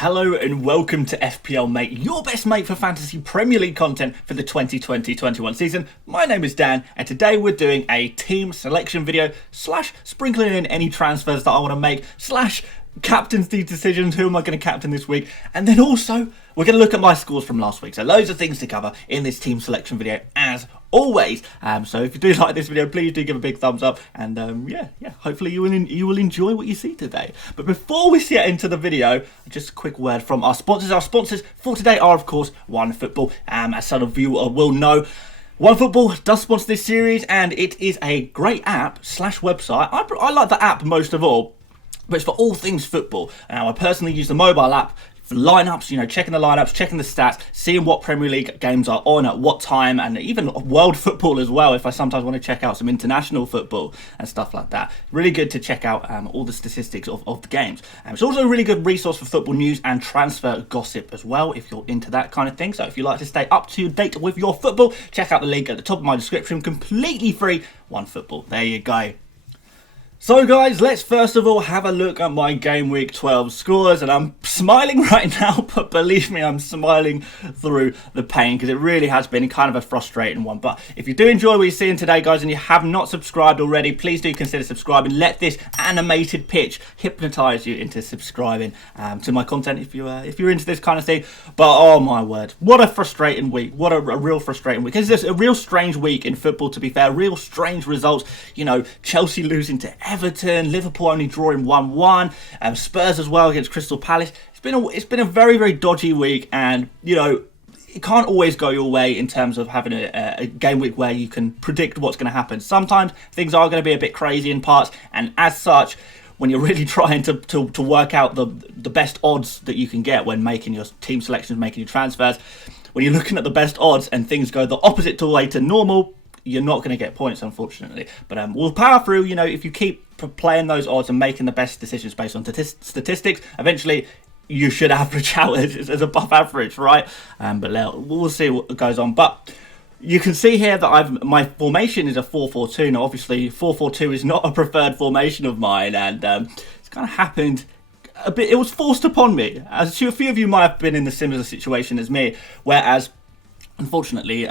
Hello and welcome to FPL Mate, your best mate for fantasy Premier League content for the 2020-21 season. My name is Dan and today we're doing a team selection video slash sprinkling in any transfers that I want to make slash captaincy decisions, who am I going to captain this week, and then also we're going to look at my scores from last week. So loads of things to cover in this team selection video as always. So if you do like this video, please do give a big thumbs up, and yeah, hopefully you will enjoy what you see today. But before we get into the video, just a quick word from our sponsors. Our sponsors for today are of course OneFootball. As some of you will know, OneFootball does sponsor this series, and it is a great app slash website. I like the app most of all, but it's for all things football. Now, I personally use the mobile app for lineups, checking the lineups, checking the stats, seeing what Premier League games are on at what time, and even world football as well, if I sometimes want to check out some international football and stuff like that. Really good to check out all the statistics of the games. It's also a really good resource for football news and transfer gossip as well, if you're into that kind of thing. So if you like to stay up to date with your football, check out the link at the top of my description, completely free. OneFootball, there you go. So guys, let's first of all have a look at my Game Week 12 scores, and I'm smiling right now, but believe me, I'm smiling through the pain because it really has been kind of a frustrating one. But if you do enjoy what you're seeing today, guys, and you have not subscribed already, please do consider subscribing. Let this animated pitch hypnotize you into subscribing to my content if you're into this kind of thing. But oh my word, what a frustrating week! What a real frustrating week. It's just a real strange week in football, to be fair. Real strange results. Chelsea losing to Everton, Liverpool only drawing 1-1, Spurs as well against Crystal Palace. It's been a very, very dodgy week, and it can't always go your way in terms of having a game week where you can predict what's going to happen. Sometimes things are going to be a bit crazy in parts, and as such, when you're really trying to work out the best odds that you can get when making your team selections, making your transfers, when you're looking at the best odds and things go the opposite way to normal, you're not going to get points, unfortunately. But we'll power through. If you keep playing those odds and making the best decisions based on statistics, eventually you should average out as above average, right? But we'll see what goes on. But you can see here that my formation is a 4-4-2. Now, obviously, 4-4-2 is not a preferred formation of mine, and it's kind of happened a bit. It was forced upon me. As a few of you might have been in the similar situation as me, whereas unfortunately,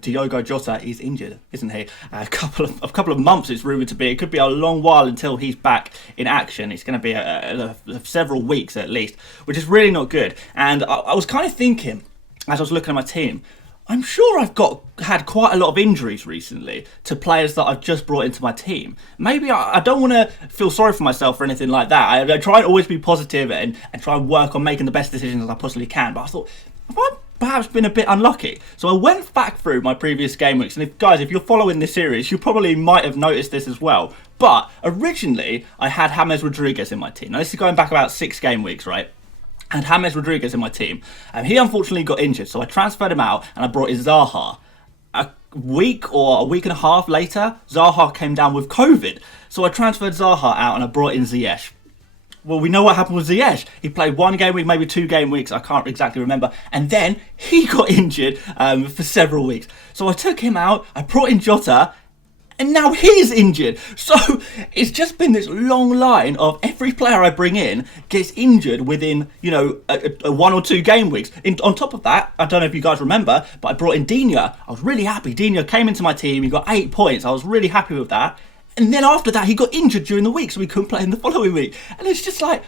Diogo Jota is injured, isn't he? A couple of months it's rumoured to be. It could be a long while until he's back in action. It's going to be several weeks at least, which is really not good. And I was kind of thinking, as I was looking at my team, I'm sure I've had quite a lot of injuries recently to players that I've just brought into my team. Maybe I don't want to feel sorry for myself or anything like that. I try and always be positive and try and work on making the best decisions as I possibly can. But I thought, have I perhaps been a bit unlucky? So I went back through my previous game weeks, and if you're following this series, you probably might have noticed this as well. But originally, I had James Rodriguez in my team. Now this is going back about 6 game weeks, right? I had James Rodriguez in my team, and he unfortunately got injured, so I transferred him out and I brought in Zaha. A week and a half later, Zaha came down with COVID, so I transferred Zaha out and I brought in Ziyech. Well, we know what happened with Ziyech. He played 1 game week, maybe 2 game weeks, I can't exactly remember. And then he got injured for several weeks. So I took him out, I brought in Jota, and now he's injured. So it's just been this long line of every player I bring in gets injured within, a 1 or 2 game weeks. On top of that, I don't know if you guys remember, but I brought in Digne. I was really happy. Digne came into my team, he got 8 points. I was really happy with that. And then after that, he got injured during the week, so we couldn't play him the following week. And it's just like,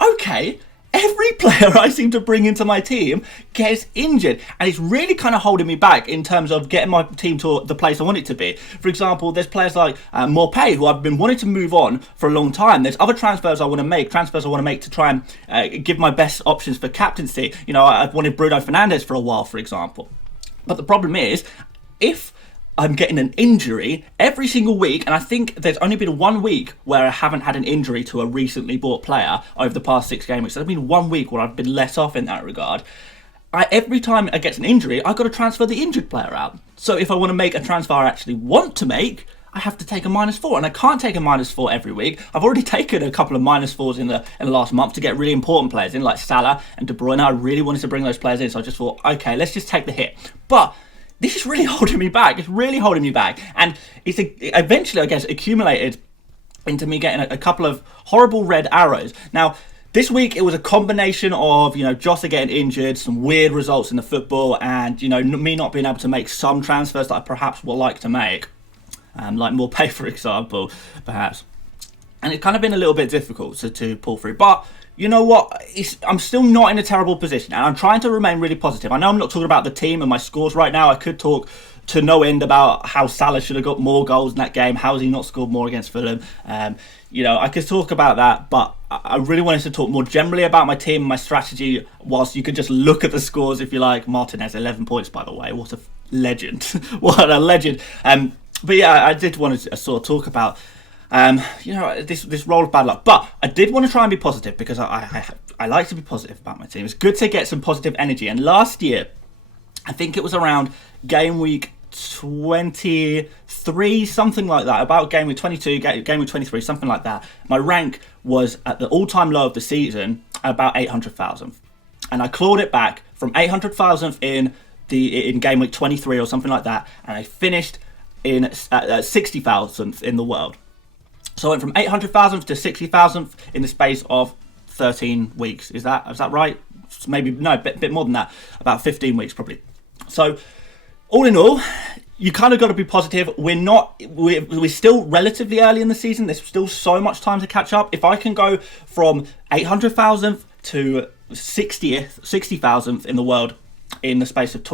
okay, every player I seem to bring into my team gets injured. And it's really kind of holding me back in terms of getting my team to the place I want it to be. For example, there's players like Morpay, who I've been wanting to move on for a long time. There's other transfers I want to make to try and give my best options for captaincy. I've wanted Bruno Fernandes for a while, for example. But the problem is, if I'm getting an injury every single week, and I think there's only been 1 week where I haven't had an injury to a recently bought player over the past 6 game weeks. There's been 1 week where I've been let off in that regard. Every time I get an injury, I've got to transfer the injured player out. So if I want to make a transfer I actually want to make, I have to take a -4, and I can't take a -4 every week. I've already taken a couple of -4s in the last month to get really important players in, like Salah and De Bruyne. I really wanted to bring those players in, so I just thought, okay, let's just take the hit. But this is really holding me back. It's really holding me back. And it's eventually, I guess, accumulated into me getting a couple of horrible red arrows. Now, This week, it was a combination of, Jota getting injured, some weird results in the football, and, me not being able to make some transfers that I perhaps would like to make. Like more pay, for example, perhaps. And it's kind of been a little bit difficult to pull through. But you know what? I'm still not in a terrible position, and I'm trying to remain really positive. I know I'm not talking about the team and my scores right now. I could talk to no end about how Salah should have got more goals in that game. How has he not scored more against Fulham? I could talk about that, but I really wanted to talk more generally about my team and my strategy, whilst you could just look at the scores if you like. Martinez, 11 points, by the way. What a legend. What a legend. But yeah, I did want to sort of talk about, this roll of bad luck. But I did want to try and be positive, because I like to be positive about my team. It's good to get some positive energy. And last year, I think it was around game week 23, something like that, about game week 22, game week 23, something like that. My rank was at the all-time low of the season, about 800,000. And I clawed it back from 800,000 in game week 23 or something like that, and I finished in 60,000th in the world. So I went from 800,000th to 60,000th in the space of 13 weeks. Is that right? Maybe, no, a bit more than that. About 15 weeks, probably. So, all in all, you kind of got to be positive. We're still relatively early in the season. There's still so much time to catch up. If I can go from 800,000th to 60,000th in the world in the space of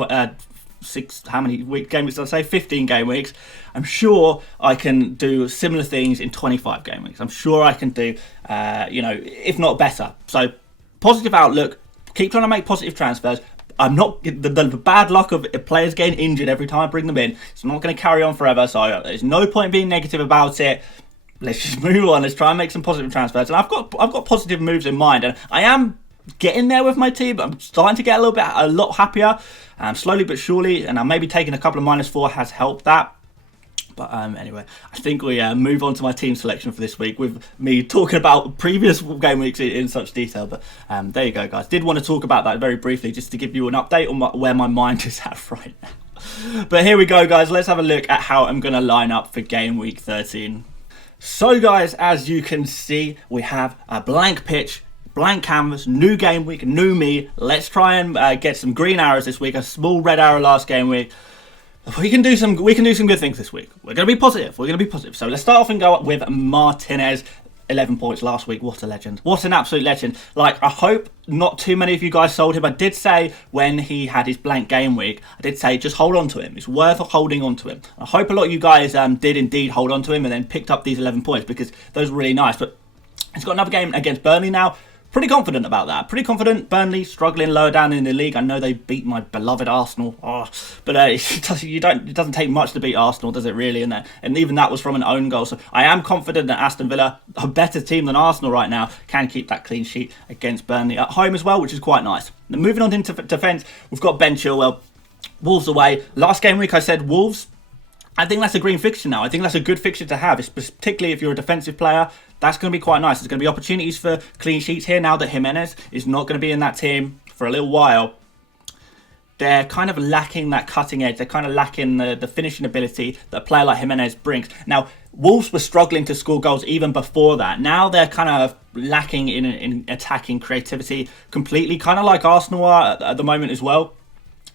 how many game weeks did I say? 15 game weeks. I'm sure I can do similar things in 25 game weeks. I'm sure I can do, if not better. So, positive outlook. Keep trying to make positive transfers. I'm not the bad luck of players getting injured every time I bring them in. It's not going to carry on forever. So there's no point being negative about it. Let's just move on. Let's try and make some positive transfers. And I've got positive moves in mind, and I am getting there with my team. I'm starting to get a lot happier, slowly but surely. And I'm maybe taking a couple of -4 has helped that. But anyway, I think we move on to my team selection for this week, with me talking about previous game weeks in such detail. But there you go, guys. Did want to talk about that very briefly, just to give you an update on where my mind is at right now. But here we go, guys. Let's have a look at how I'm going to line up for game week 13. So, guys, as you can see, we have a blank pitch, blank canvas, new game week, new me. Let's try and get some green arrows this week. A small red arrow last game week. We can do some good things this week. We're going to be positive. So let's start off and go with Martinez. 11 points last week. What a legend. What an absolute legend. Like, I hope not too many of you guys sold him. I did say when he had his blank game week, I did say just hold on to him. It's worth holding on to him. I hope a lot of you guys did indeed hold on to him and then picked up these 11 points, because those were really nice. But he's got another game against Burnley now. Pretty confident about that. Pretty confident. Burnley struggling lower down in the league. I know they beat my beloved Arsenal. But it doesn't take much to beat Arsenal, does it really? And even that was from an own goal. So I am confident that Aston Villa, a better team than Arsenal right now, can keep that clean sheet against Burnley at home as well, which is quite nice. Now, moving on into defence, we've got Ben Chilwell. Wolves away. Last game week I said Wolves. I think that's a green fixture now. I think that's a good fixture to have, particularly if you're a defensive player. That's going to be quite nice. There's going to be opportunities for clean sheets here now that Jimenez is not going to be in that team for a little while. They're kind of lacking that cutting edge. They're kind of lacking the finishing ability that a player like Jimenez brings. Now, Wolves were struggling to score goals even before that. Now they're kind of lacking in attacking creativity completely, kind of like Arsenal are at the moment as well.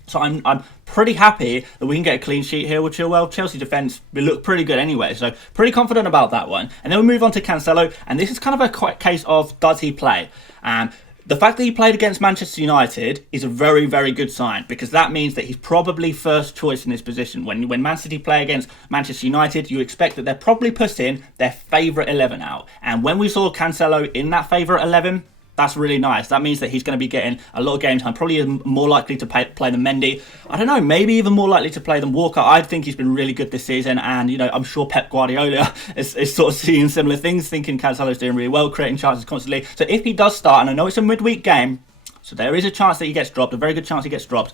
So I'm pretty happy that we can get a clean sheet here with Chilwell. Chelsea defence, we look pretty good anyway, so pretty confident about that one. And then we move on to Cancelo, and this is kind of a case of, does he play? The fact that he played against Manchester United is a very, very good sign, because that means that he's probably first choice in this position. When Man City play against Manchester United, you expect that they're probably putting their favourite 11 out. And when we saw Cancelo in that favourite 11, that's really nice. That means that he's going to be getting a lot of game time. Probably more likely to play than Mendy. I don't know, maybe even more likely to play than Walker. I think he's been really good this season. And, I'm sure Pep Guardiola is sort of seeing similar things, thinking Cancelo's doing really well, creating chances constantly. So if he does start, and I know it's a midweek game, so there is a chance that he gets dropped, a very good chance he gets dropped.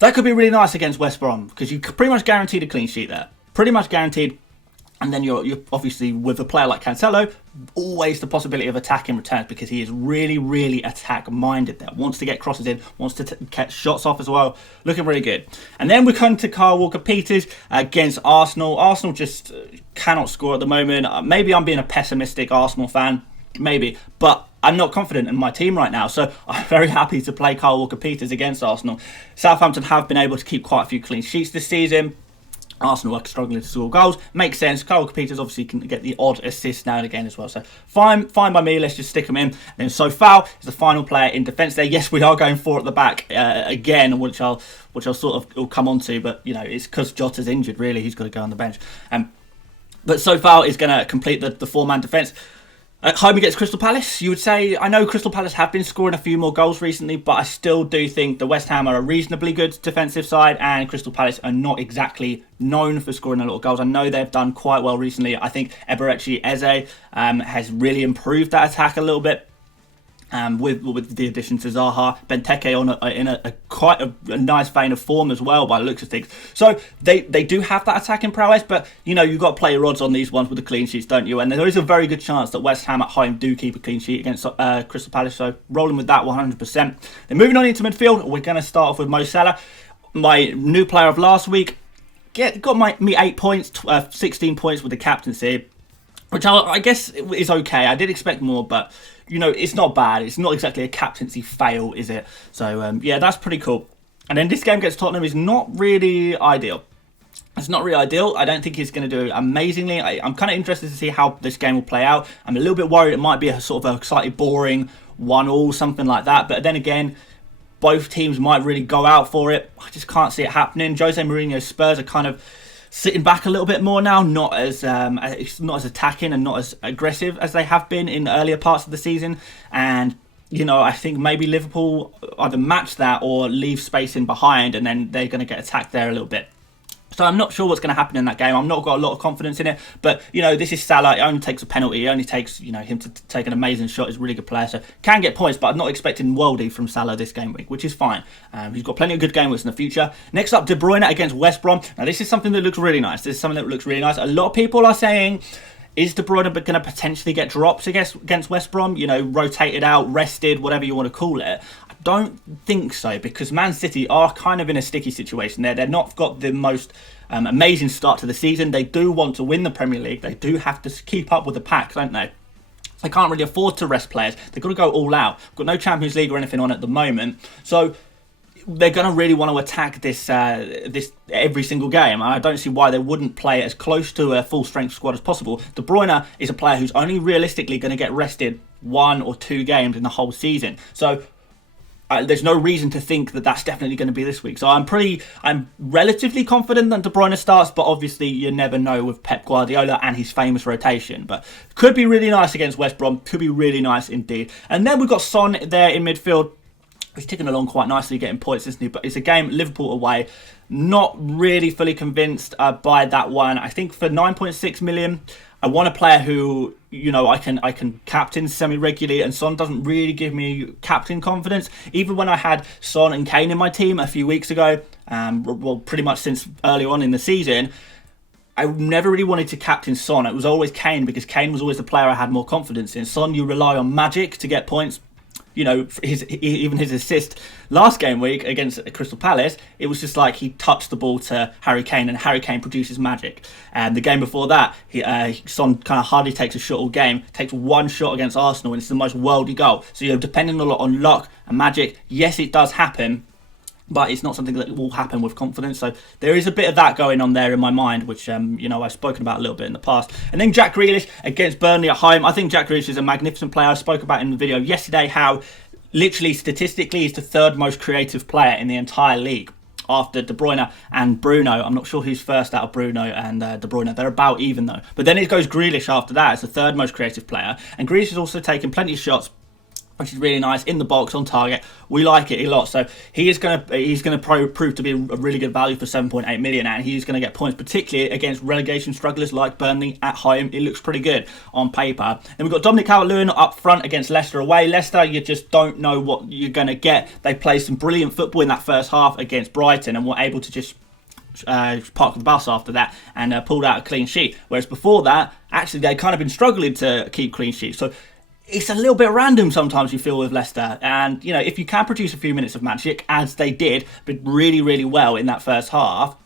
That could be really nice against West Brom, because you pretty much guaranteed a clean sheet there. Pretty much guaranteed. And then you're obviously, with a player like Cancelo, always the possibility of attacking returns, because he is really, really attack-minded there. Wants to get crosses in, wants to get shots off as well. Looking really good. And then we come to Kyle Walker-Peters against Arsenal. Arsenal just cannot score at the moment. Maybe I'm being a pessimistic Arsenal fan. maybe, but I'm not confident in my team right now, so I'm very happy to play Kyle Walker-Peters against Arsenal. Southampton have been able to keep quite a few clean sheets this season. Arsenal are struggling to score goals. Makes sense. Kyle Walker-Peters obviously can get the odd assist now and again as well. So fine by me. Let's just stick him in. And then Sofal is the final player in defence there. Yes, we are going 4 at the back again, which I'll sort of will come on to. But, you know, it's because Jota's injured, really. He's got to go on the bench. But Sofal is going to complete the 4-man defence. At home against Crystal Palace, you would say, I know Crystal Palace have been scoring a few more goals recently, but I still do think the West Ham are a reasonably good defensive side, and Crystal Palace are not exactly known for scoring a lot of goals. I know they've done quite well recently. I think Eberechi Eze has really improved that attack a little bit. With the addition to Zaha, Benteke in a quite a nice vein of form as well by the looks of things. So they do have that attacking prowess, but you know you've got to play your odds on these ones with the clean sheets, don't you? And there is a very good chance that West Ham at home do keep a clean sheet against Crystal Palace. So rolling with that 100%. Then moving on into midfield, we're going to start off with Mo Salah, my new player of last week. Got me 8 points, 16 points with the captaincy, which I guess is okay. I did expect more, but you know, it's not bad. It's not exactly a captaincy fail, is it? So, yeah, that's pretty cool. And then this game against Tottenham is not really ideal. It's not really ideal. I don't think he's going to do amazingly. I'm kind of interested to see how this game will play out. I'm a little bit worried it might be a sort of a slightly boring 1-1, something like that. But then again, both teams might really go out for it. I just can't see it happening. Jose Mourinho's Spurs are kind of sitting back a little bit more now, not as attacking and not as aggressive as they have been in earlier parts of the season. And you know, I think maybe Liverpool either match that or leave space in behind, and then they're going to get attacked there a little bit. So I'm not sure what's going to happen in that game. I've not got a lot of confidence in it. But, you know, this is Salah. It only takes a penalty. It only takes, you know, him to take an amazing shot. He's a really good player. So can get points, but I'm not expecting worldy from Salah this game week, which is fine. He's got plenty of good game weeks in the future. Next up, De Bruyne against West Brom. Now, this is something that looks really nice. This is something that looks really nice. A lot of people are saying, is De Bruyne going to potentially get drops against West Brom? You know, rotated out, rested, whatever you want to call it. Don't think so, because Man City are kind of in a sticky situation there. They're not got the most amazing start to the season. They do want to win the Premier League. They do have to keep up with the pack, don't they? They can't really afford to rest players. They've got to go all out. Got no Champions League or anything on at the moment, so they're going to really want to attack this every single game. And I don't see why they wouldn't play as close to a full strength squad as possible. De Bruyne is a player who's only realistically going to get rested 1 or 2 games in the whole season. So there's no reason to think that that's definitely going to be this week. So I'm relatively confident that De Bruyne starts, but obviously you never know with Pep Guardiola and his famous rotation. But could be really nice against West Brom. Could be really nice indeed. And then we've got Son there in midfield. He's ticking along quite nicely, getting points, isn't he? But it's a game Liverpool away. Not really fully convinced by that one. I think for 9.6 million, I want a player who, you know, I can captain semi-regularly, and Son doesn't really give me captain confidence. Even when I had Son and Kane in my team a few weeks ago, well, pretty much since early on in the season, I never really wanted to captain Son. It was always Kane, because Kane was always the player I had more confidence in. Son, you rely on magic to get points. You know, even his assist last game week against Crystal Palace, it was just like he touched the ball to Harry Kane, and Harry Kane produces magic. And the game before that, Son kind of hardly takes a shot all game, takes one shot against Arsenal, and it's the most worldy goal. So, you know, depending a lot on luck and magic, yes, it does happen, but it's not something that will happen with confidence. So there is a bit of that going on there in my mind, which, you know, I've spoken about a little bit in the past. And then Jack Grealish against Burnley at home. I think Jack Grealish is a magnificent player. I spoke about in the video yesterday how, literally, statistically, he's the 3rd most creative player in the entire league after De Bruyne and Bruno. I'm not sure who's first out of Bruno and De Bruyne. They're about even, though. But then it goes Grealish after that as the 3rd most creative player. And Grealish has also taken plenty of shots, which is really nice, in the box, on target. We like it a lot. So he's going to prove to be a really good value for 7.8 million, and he's going to get points, particularly against relegation strugglers like Burnley at home. It looks pretty good on paper. Then we've got Dominic Calvert-Lewin up front against Leicester away. Leicester, you just don't know what you're going to get. They played some brilliant football in that first half against Brighton and were able to just park the bus after that and pulled out a clean sheet. Whereas before that, actually, they'd kind of been struggling to keep clean sheets. So it's a little bit random sometimes, you feel, with Leicester. And, you know, if you can produce a few minutes of magic, as they did, but really, really well in that first half,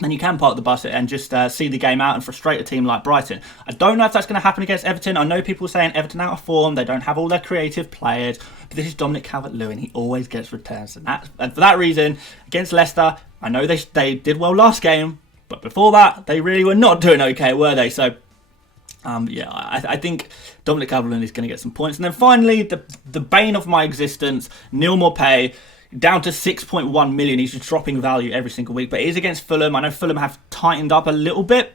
then you can park the bus and just see the game out and frustrate a team like Brighton. I don't know if that's going to happen against Everton. I know people saying Everton out of form, they don't have all their creative players, but this is Dominic Calvert-Lewin. He always gets returns, and for that reason, against Leicester, I know they did well last game, but before that, they really were not doing okay, were they? So, yeah, I think Dominic Calvert-Lewin is going to get some points. And then finally, the bane of my existence, Neil Maupay, down to 6.1 million. He's just dropping value every single week, but it is against Fulham. I know Fulham have tightened up a little bit,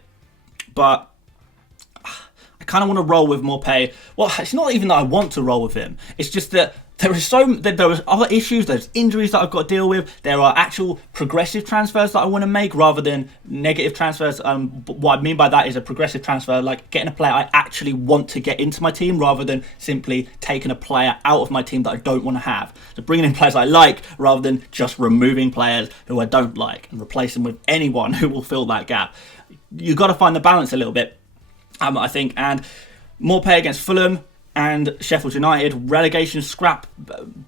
but I kind of want to roll with Maupay. Well, it's not even that I want to roll with him. It's just that there are other issues. There's injuries that I've got to deal with. There are actual progressive transfers that I want to make rather than negative transfers. What I mean by that is a progressive transfer, like getting a player I actually want to get into my team rather than simply taking a player out of my team that I don't want to have. So bringing in players I like rather than just removing players who I don't like and replacing with anyone who will fill that gap. You've got to find the balance a little bit, I think. And Maupay against Fulham and Sheffield United, relegation scrap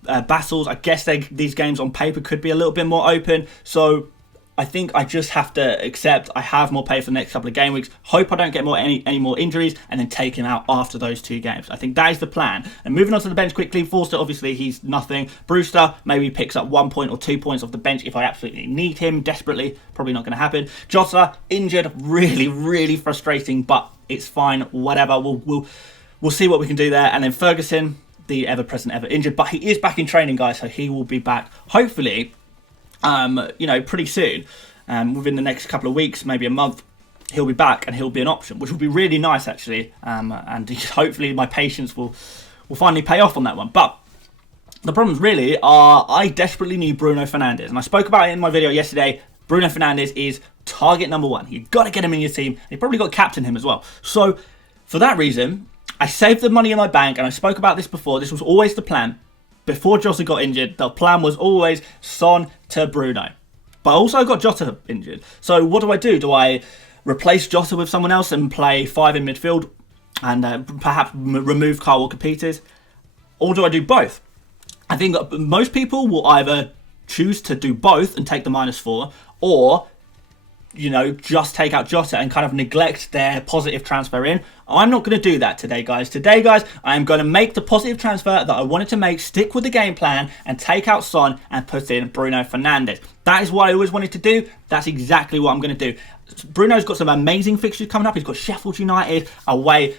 battles. I guess these games on paper could be a little bit more open. So I think I just have to accept I have Maupay for the next couple of game weeks. Hope I don't get any more injuries and then take him out after those 2 games. I think that is the plan. And moving on to the bench quickly, Forster, obviously he's nothing. Brewster maybe picks up 1 point or 2 points off the bench if I absolutely need him desperately. Probably not going to happen. Jota, injured, really, really frustrating, but it's fine. Whatever. We'll see what we can do there. And then Ferguson, the ever-present, ever-injured. But he is back in training, guys, so he will be back, hopefully, pretty soon. Within the next couple of weeks, maybe a month, he'll be back and he'll be an option, which will be really nice, actually. And hopefully my patience will finally pay off on that one. But the problems really are I desperately need Bruno Fernandes. And I spoke about it in my video yesterday. Bruno Fernandes is target number 1. You've got to get him in your team. And you probably got to captain him as well. So for that reason, I saved the money in my bank, and I spoke about this before. This was always the plan. Before Jota got injured, the plan was always Son to Bruno. But I also got Jota injured. So what do? Do I replace Jota with someone else and play 5 in midfield and perhaps remove Kyle Walker-Peters? Or do I do both? I think most people will either choose to do both and take the -4, or just take out Jota and kind of neglect their positive transfer in. I'm not going to do that today, guys. Today, guys, I am going to make the positive transfer that I wanted to make, stick with the game plan, and take out Son and put in Bruno Fernandes. That is what I always wanted to do. That's exactly what I'm going to do. Bruno's got some amazing fixtures coming up. He's got Sheffield United away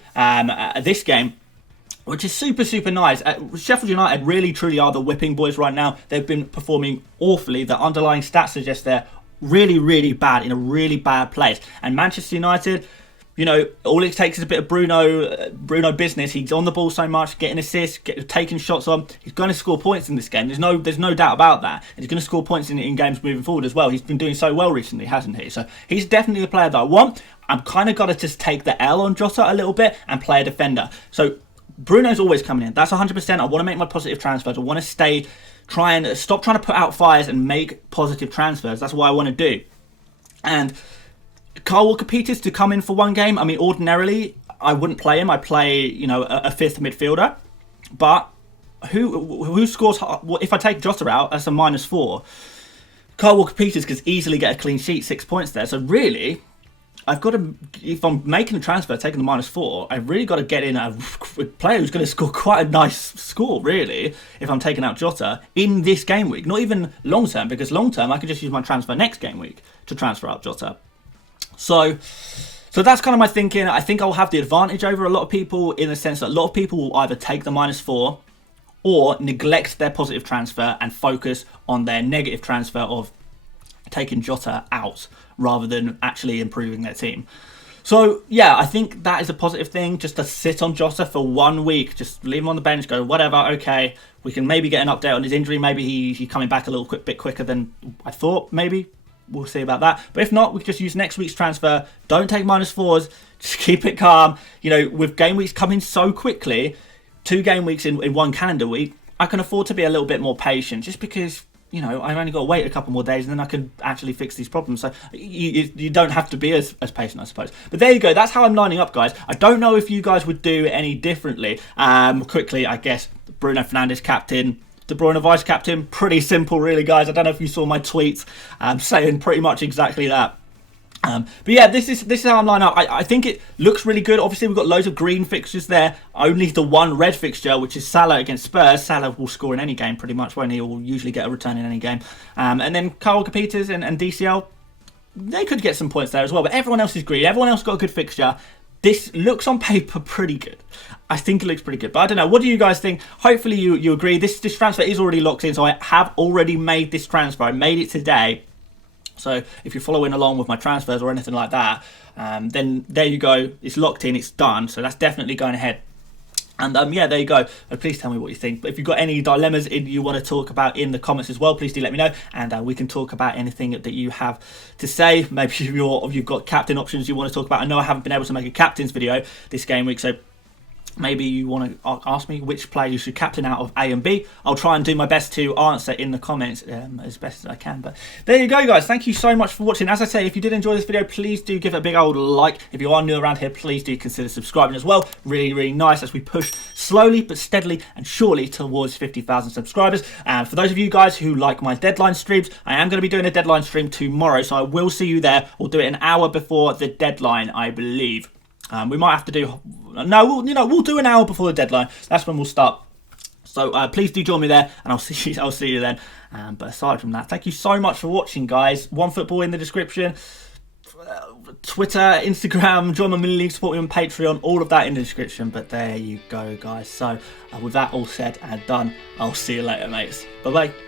this game, which is super, super nice. Sheffield United really, truly are the whipping boys right now. They've been performing awfully. The underlying stats suggest they're really, really bad, in a really bad place. And Manchester United, all it takes is a bit of Bruno business. He's on the ball so much, getting assists, taking shots on. He's going to score points in this game. There's no doubt about that. And he's going to score points in games moving forward as well. He's been doing so well recently, hasn't he? So he's definitely the player that I want. I'm kind of got to just take the L on Jota a little bit and play a defender. So Bruno's always coming in. That's 100%. I want to make my positive transfers. I want to try and stop trying to put out fires and make positive transfers. That's what I want to do. And Kyle Walker-Peters to come in for 1 game. I mean, ordinarily, I wouldn't play him. I play, a 5th midfielder. But who scores? If I take Jota out, that's a -4. Kyle Walker-Peters could easily get a clean sheet, 6 points there. So really, I've got to, if I'm making a transfer, taking the -4, I've really got to get in a player who's going to score quite a nice score, really, if I'm taking out Jota in this game week. Not even long term, because long term, I could just use my transfer next game week to transfer out Jota. So that's kind of my thinking. I think I'll have the advantage over a lot of people in the sense that a lot of people will either take the -4 or neglect their positive transfer and focus on their negative transfer of taking Jota out rather than actually improving their team. So yeah, I think that is a positive thing, just to sit on Jota for 1 week, just leave him on the bench, go whatever, okay, we can maybe get an update on his injury, maybe he's coming back a little bit quicker than I thought, maybe, we'll see about that. But if not, we can just use next week's transfer, don't take -4s, just keep it calm. With game weeks coming so quickly, 2 game weeks in 1 calendar week, I can afford to be a little bit more patient, just because I've only got to wait a couple more days and then I can actually fix these problems. So you don't have to be as patient, I suppose. But there you go. That's how I'm lining up, guys. I don't know if you guys would do any differently. Quickly, I guess, Bruno Fernandes captain, De Bruyne vice captain. Pretty simple, really, guys. I don't know if you saw my tweets saying pretty much exactly that. But yeah, this is how I'm lining up. I think it looks really good. Obviously, we've got loads of green fixtures there. Only the one red fixture, which is Salah against Spurs. Salah will score in any game pretty much, won't he? Will usually get a return in any game. And then Carl Peters and DCL, they could get some points there as well. But everyone else is green. Everyone else got a good fixture. This looks on paper pretty good. I think it looks pretty good. But I don't know. What do you guys think? Hopefully you agree. This transfer is already locked in. So I have already made this transfer. I made it today. So if you're following along with my transfers or anything like that, then there you go. It's locked in. It's done. So that's definitely going ahead. And yeah, there you go. Please tell me what you think. But if you've got any dilemmas you want to talk about in the comments as well, please do let me know. And we can talk about anything that you have to say. Maybe you've got captain options you want to talk about. I know I haven't been able to make a captain's video this game week, so maybe you want to ask me which player you should captain out of A and B. I'll try and do my best to answer in the comments as best as I can. But there you go, guys. Thank you so much for watching. As I say, if you did enjoy this video, please do give it a big old like. If you are new around here, please do consider subscribing as well. Really, really nice as we push slowly but steadily and surely towards 50,000 subscribers. And for those of you guys who like my deadline streams, I am going to be doing a deadline stream tomorrow, so I will see you there. We'll do it an hour before the deadline, I believe. We might have to do we'll do an hour before the deadline. That's when we'll start. So please do join me there, and I'll see you then. But aside from that, thank you so much for watching, guys. OneFootball in the description, Twitter, Instagram, join my mini league, support me on Patreon, all of that in the description. But there you go, guys. So with that all said and done, I'll see you later, mates. Bye bye.